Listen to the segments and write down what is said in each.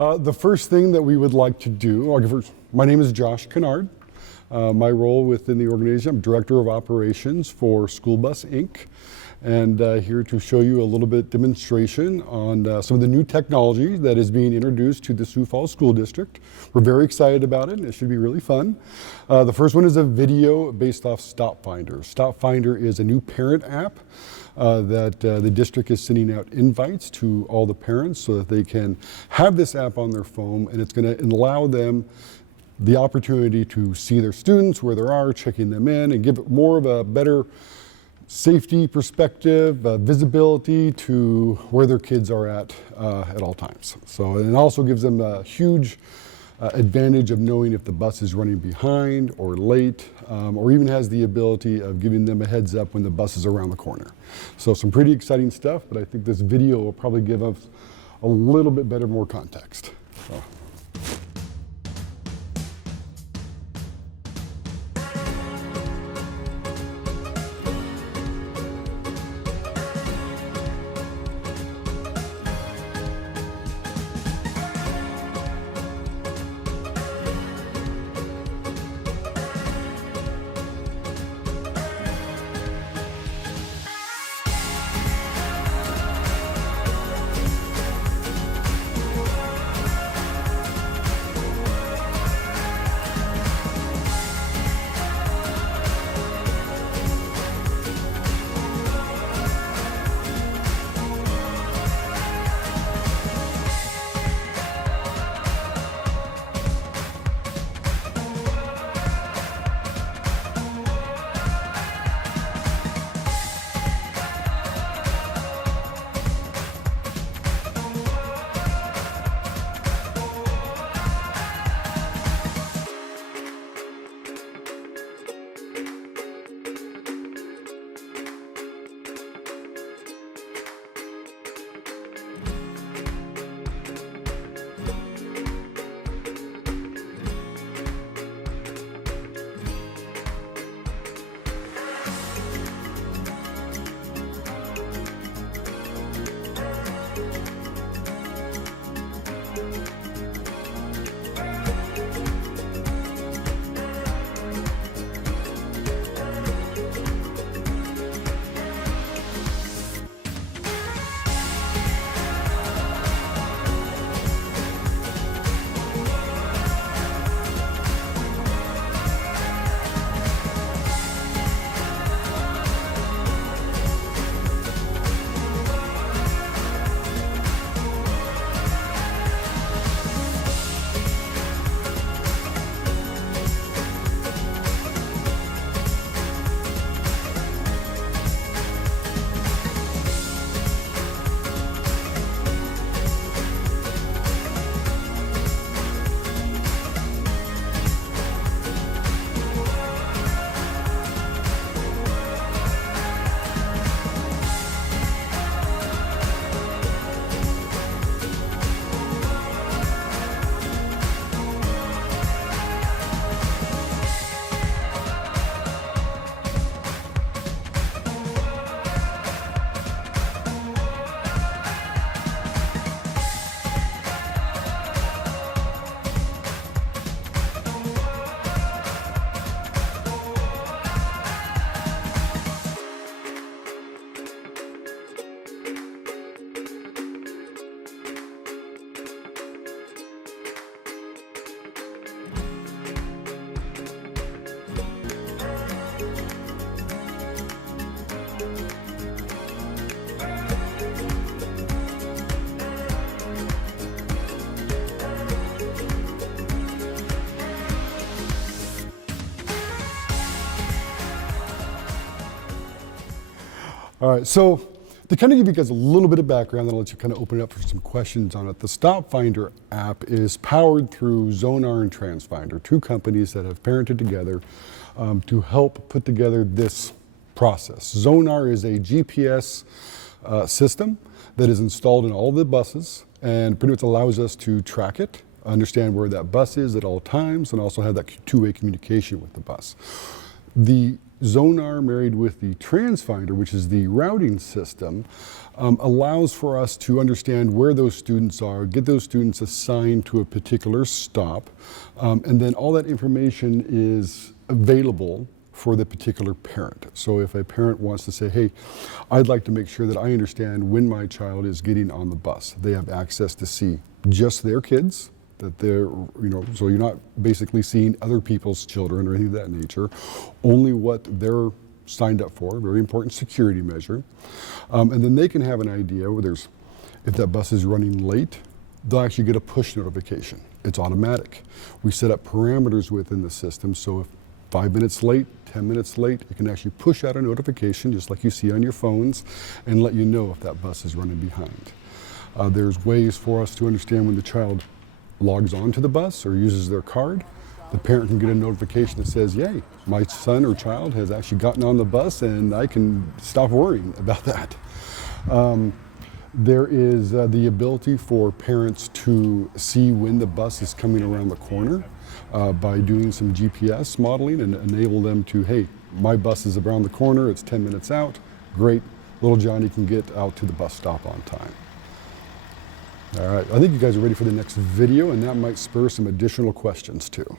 The first thing that we would like to do, my name is Josh Kennard. My role within the organization, I'm Director of Operations for School Bus Inc. And here to show you a little bit demonstration on some of the new technology that is being introduced to the Sioux Falls School District. We're very excited about it, and it should be really fun. The first one is a video based off StopFinder. StopFinder is a new parent app that the district is sending out invites to all the parents so that they can have this app on their phone, and it's going to allow them the opportunity to see their students, where they are, checking them in, and give it more of a better safety perspective, visibility to where their kids are at all times. So, and it also gives them a huge advantage of knowing if the bus is running behind or late, or even has the ability of giving them a heads up when the bus is around the corner. So some pretty exciting stuff, but I think this video will probably give us a little bit better, more context. So. All right, so to kind of give you guys a little bit of background, then I'll let you kind of open it up for some questions on it. The StopFinder app is powered through Zonar and TransFinder, two companies that have parented together to help put together this process. Zonar is a GPS system that is installed in all the buses and pretty much allows us to track it, understand where that bus is at all times, and also have that two-way communication with the bus. The Zonar married with the TransFinder, which is the routing system, allows for us to understand where those students are, get those students assigned to a particular stop, and then all that information is available for the particular parent. So if a parent wants to say, hey, I'd like to make sure that I understand when my child is getting on the bus, they have access to see just their kids, that they're, so you're not basically seeing other people's children or anything of that nature, only what they're signed up for, very important security measure. And then they can have an idea where if that bus is running late, they'll actually get a push notification. It's automatic. We set up parameters within the system, so if 5 minutes late, 10 minutes late, it can actually push out a notification just like you see on your phones and let you know if that bus is running behind. There's ways for us to understand when the child logs on to the bus or uses their card. The parent can get a notification that says, yay, my son or child has actually gotten on the bus, and I can stop worrying about that. There is the ability for parents to see when the bus is coming around the corner by doing some GPS modeling and enable them to, hey, my bus is around the corner, it's 10 minutes out, great, little Johnny can get out to the bus stop on time. All right, I think you guys are ready for the next video, and that might spur some additional questions too.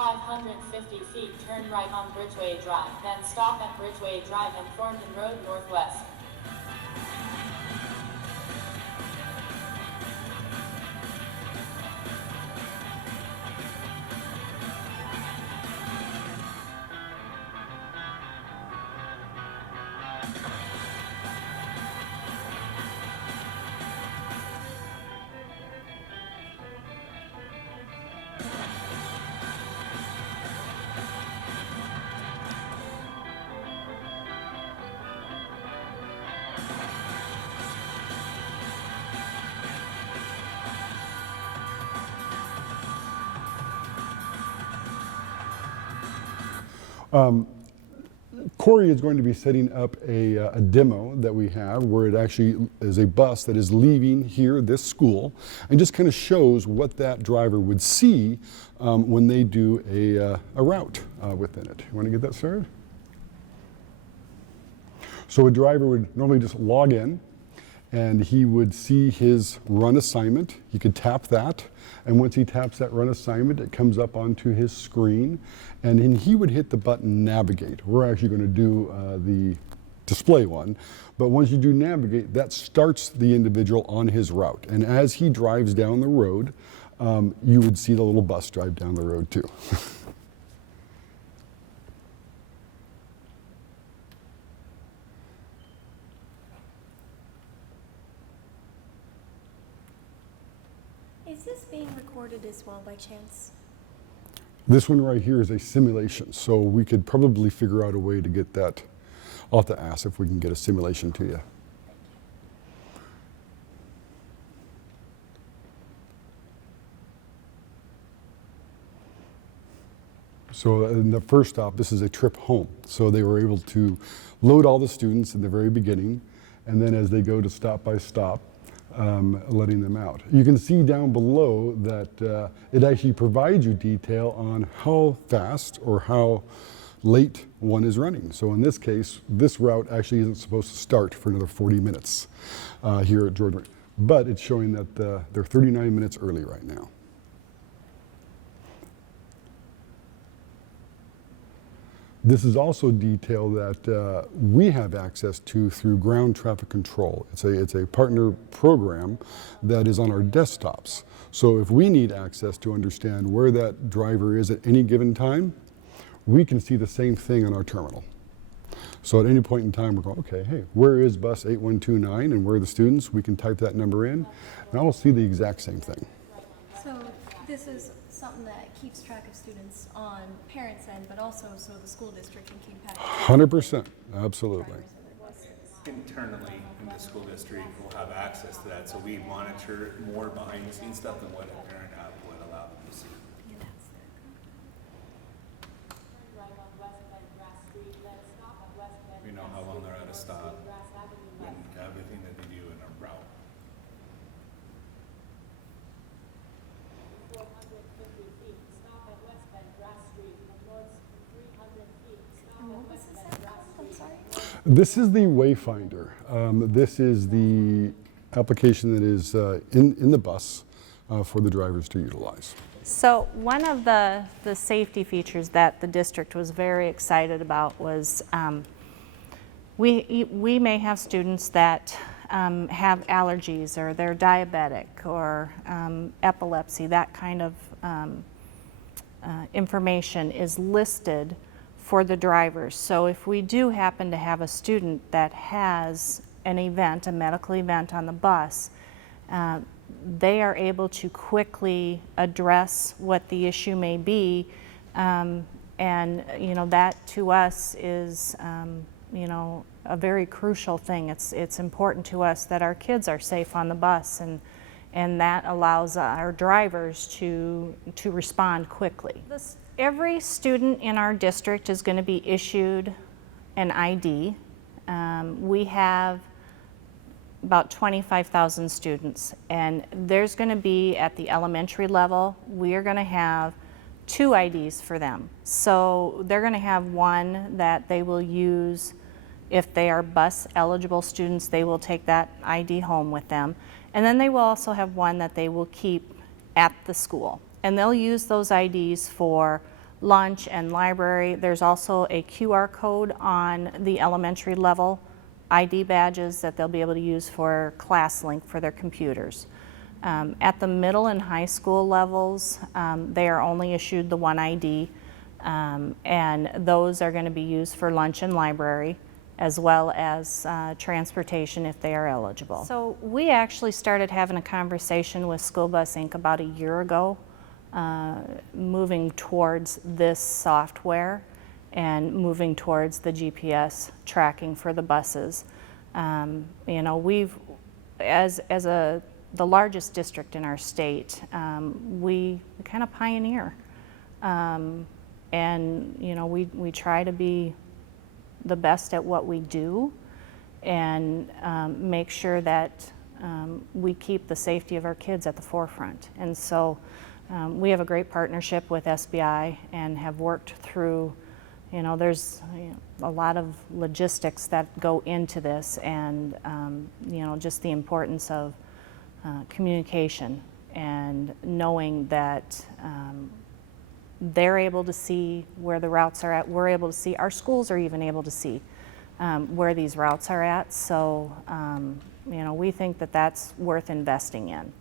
In 550 feet, turn right on Bridgeway Drive, then stop at Bridgeway Drive and Thornton Road Northwest. Corey is going to be setting up a demo that we have where it actually is a bus that is leaving here, this school, and just kind of shows what that driver would see when they do a route within it. You want to get that started? So a driver would normally just log in, and he would see his run assignment. He could tap that, and once he taps that run assignment, it comes up onto his screen, and then he would hit the button navigate. We're actually going to do the display one, but once you do navigate, that starts the individual on his route, and as he drives down the road, you would see the little bus drive down the road too. Is this being recorded as well by chance? This one right here is a simulation, so we could probably figure out a way to get that I'll have to ask if we can get a simulation to you. So in the first stop, this is a trip home. So they were able to load all the students in the very beginning, and then as they go to stop by stop, letting them out. You can see down below that it actually provides you detail on how fast or how late one is running. So in this case, this route actually isn't supposed to start for another 40 minutes here at Jordan, but it's showing that they're 39 minutes early right now. This is also detail that we have access to through ground traffic control. It's a partner program that is on our desktops. So if we need access to understand where that driver is at any given time, we can see the same thing on our terminal. So at any point in time, we're going, okay, hey, where is bus 8129 and where are the students? We can type that number in, and I'll see the exact same thing. So this is something that keeps track of students on parents' end, but also so the school district can keep track of 100%, absolutely. drivers of their buses. Internally in the school district will have access to that, so we monitor more behind the scenes stuff than what a parent app would allow them to see. Yeah, that's their Turn right on West Bend Grass Street, then stop at West Bend. We know how long they're at a stop, Grass Avenue and West. everything that they do in a route. 450 feet, stop at West Bend Grass Street, and north 300 feet, stop And at what was West this Bend app Grass called? I'm Street. sorry? This is the Wayfinder. This is the application that is in the bus for the drivers to utilize. So one of the safety features that the district was very excited about was we may have students that have allergies or they're diabetic or epilepsy. That kind of information is listed for the drivers. So if we do happen to have a student that has an event, a medical event on the bus, they are able to quickly address what the issue may be, and that to us is a very crucial thing. It's important to us that our kids are safe on the bus, and that allows our drivers to respond quickly. Every student in our district is going to be issued an ID. We have about 25,000 students, and there's going to be, at the elementary level, we are going to have 2 IDs for them. So they're going to have one that they will use if they are bus eligible students. They will take that ID home with them, and then they will also have one that they will keep at the school, and they'll use those IDs for lunch and library. There's also a QR code on the elementary level ID badges that they'll be able to use for ClassLink for their computers. At the middle and high school levels, they are only issued the one ID, and those are going to be used for lunch and library, as well as transportation if they are eligible. So we actually started having a conversation with School Bus Inc. about a year ago, moving towards this software and moving towards the GPS tracking for the buses. We've, as the largest district in our state, we kind of pioneer, and we try to be the best at what we do, and make sure that we keep the safety of our kids at the forefront. And so we have a great partnership with SBI and have worked through, there's a lot of logistics that go into this, and just the importance of communication and knowing that they're able to see where the routes are at. We're able to see, our schools are even able to see where these routes are at. So, we think that that's worth investing in.